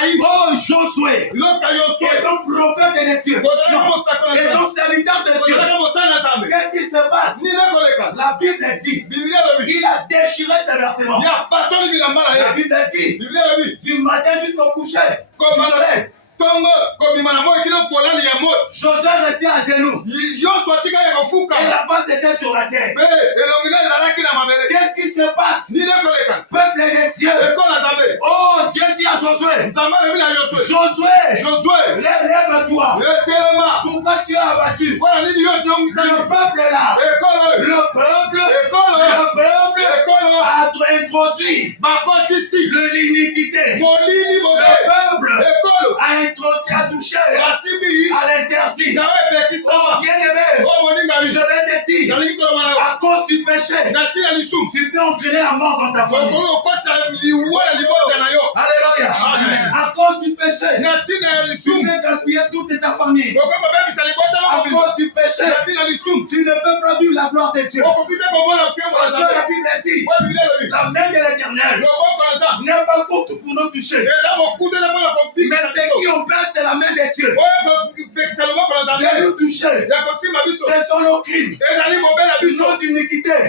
haï. Oh, Josué. Et donc prophète des cieux. Et donc serviteur de Dieu. Qu'est-ce qui se passe? La Bible dit, il a déchiré ses vêtements. La Bible dit, du matin jusqu'au coucher, Josué restait à genoux. Et la face était sur la terre. Qu'est-ce qui se passe? Peuple des dieux. Oh, Dieu dit à Josué, Josué, lève-toi. Pourquoi tu as abattu le peuple là? Le peuple a introduit de l'iniquité. Le peuple a touché à l'interdit. Oh, bien-aimé, je vais te dire, à cause du péché, tu peux entraîner la mort dans ta famille. Alléluia. À cause du péché, tu peux gaspiller toute ta famille. À cause du péché, tu ne peux pas vivre la gloire de Dieu. Parce que la Bible dit, la main de l'Éternel n'est pas courte pour nous toucher. Mais ce qui empêche, c'est la main de Dieu. De nous toucher. Ce sont nos crimes, nos iniquités,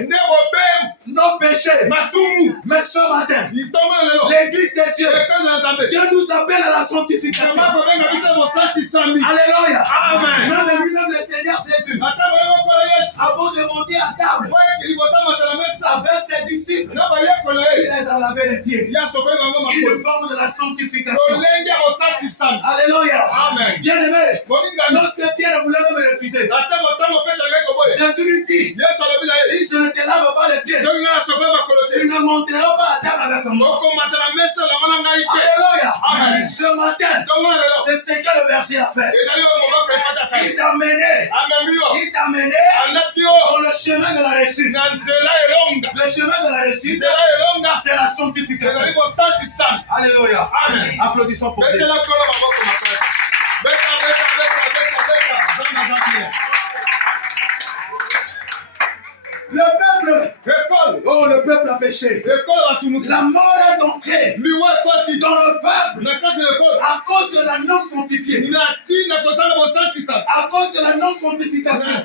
nos péchés. Mais ce matin, l'église de Dieu, Dieu nous appelle à la sanctification. Alléluia. Amen. Même le Seigneur Jésus, avant de monter à table avec ses disciples, il les a lavé les pieds. Une forme de la sanctification. Alléluia. Amen. Bien-aimé, lorsque Pierre voulait me refuser, Jésus lui dit, si je ne te lave pas les pieds, tu ne monteras pas à table avec moi. Alléluia. Amen. Ce matin, c'est ce que le berger a fait. Il t'a mené dans le chemin de la réussite. Le chemin de la réussite, c'est la sanctification. Alléluia. Amen. Applaudissons pour Dieu. Le peuple a péché. La mort est entrée dans le peuple à cause de la non-sanctification. À cause de la non-sanctification.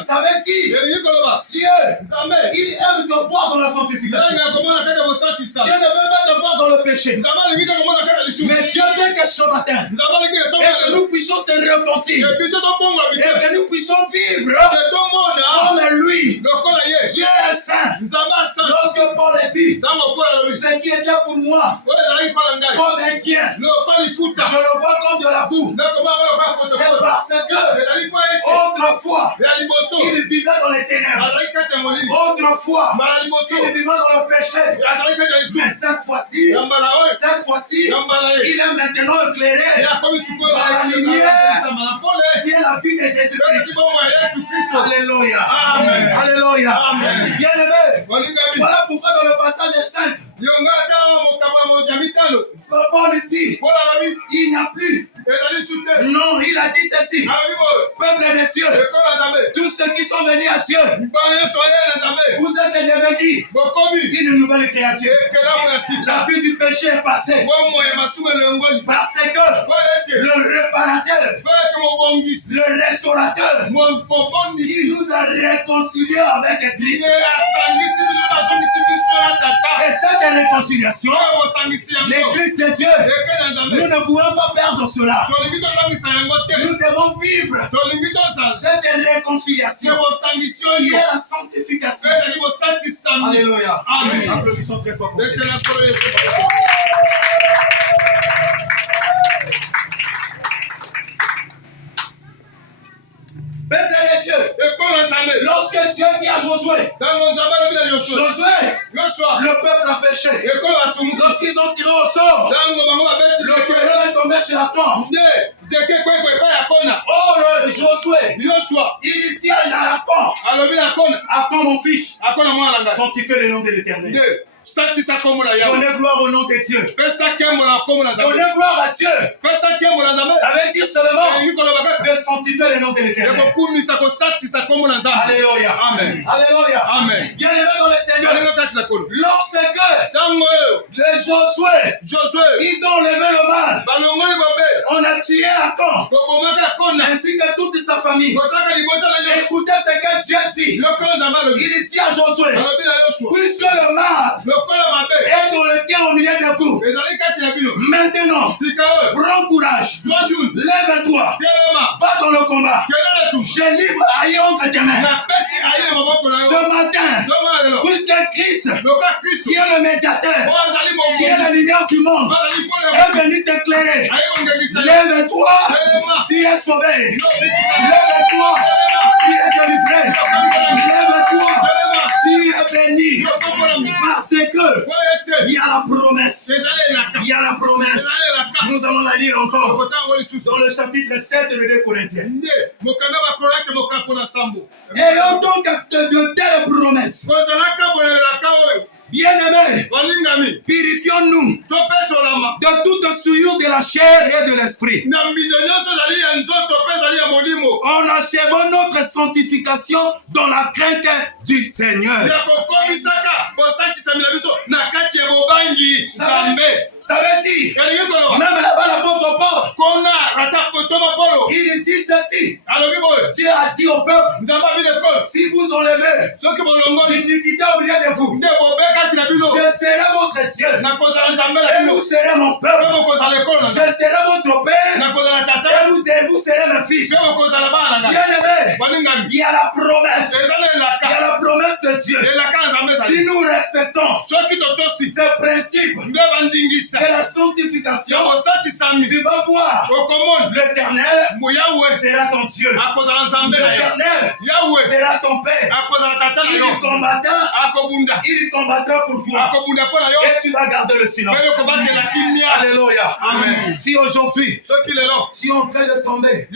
Ça veut dire Dieu, il aime te voir dans la sanctification. Dieu ne veut pas te voir dans le péché. Mais Dieu veut que ce matin, et que nous puissions se repentir, et que nous puissions vivre comme lui. Dieu est saint. Lorsque Paul a dit, ce qui était pour moi comme un bien, je le vois comme de la boue. C'est parce que autrefois, il vivait dans les ténèbres. Autrefois, il vivait dans le péché. Mais cette fois-ci, il est maintenant éclairé par la lumière qui est la vie de Jésus-Christ. Alléluia. Amen. Alléluia. Amen. Bien-aimé, voilà pourquoi dans le passage 5, Paul dit, il n'y a plus. Non, il a dit ceci. Peuple de Dieu, tous ceux qui sont venus à Dieu, vous êtes devenus une nouvelle créature. La vie du péché est passée. Parce que le réparateur, le restaurateur, il nous a réconciliés avec Christ. Et cette réconciliation, l'Église de Dieu, nous ne voulons pas perdre cela. Nous devons vivre cette réconciliation qui est la sanctification. Alléluia. Amen. Applaudissons très fort pour Dieu. Peuple de Dieu, lorsque Dieu dit à Josué, le peuple a péché. Lorsqu'ils ont tiré au sort, le colonel est tombé sur la tombe. Oh, Josué, il tient à la tombe. À quand mon fils, sanctifie le nom de l'Éternel. Donnez gloire au nom de Dieu. Donnez gloire à Dieu. Ça veut dire seulement de sanctifier le nom de l'Éternel. Alléluia. Amen. Alléluia. Amen. Bien aimé dans le Seigneur. Lorsque les Josué, ils ont levé le mal. On a tué Achan ainsi que toute sa famille. Écoutez ce que Dieu dit. Il dit à Josué, puisque le mal est dans le cœur au milieu de vous, maintenant, prends courage, lève-toi, va dans le combat. Je livre Aïe entre tes mains. Ce matin, puisque Christ, qui est le médiateur, qui est la lumière du monde, est venu t'éclairer. Lève-toi, tu es sauvé. Lève-toi, tu es délivré. Lève-toi, tu es béni. Parce que il y a la promesse. Il y a la promesse. Nous allons la lire encore dans le chapitre 7 de 2 Corinthiens. Ayons donc de telles promesses. Bien-aimés, purifions-nous de toute souillure de la chair et de l'esprit. En achevant notre sanctification dans la crainte du Seigneur. Ça veut dire, même là-bas, l'apôtre Paul, il dit ceci. Dieu a dit au peuple, si vous enlevez l'iniquité au milieu de vous, je serai votre Dieu. Et vous serez mon peuple. Je serai votre père. Et vous serez mes fils. Bien-aimés, il y a la promesse. Il y a la promesse de Dieu. Si nous respectons ce principe de la sanctification, tu vas voir l'Éternel sera ton Dieu. L'Éternel sera ton père. Il combattra pour toi. Et tu vas garder le silence. Alléluia. Amen. Si aujourd'hui, si on train de tomber,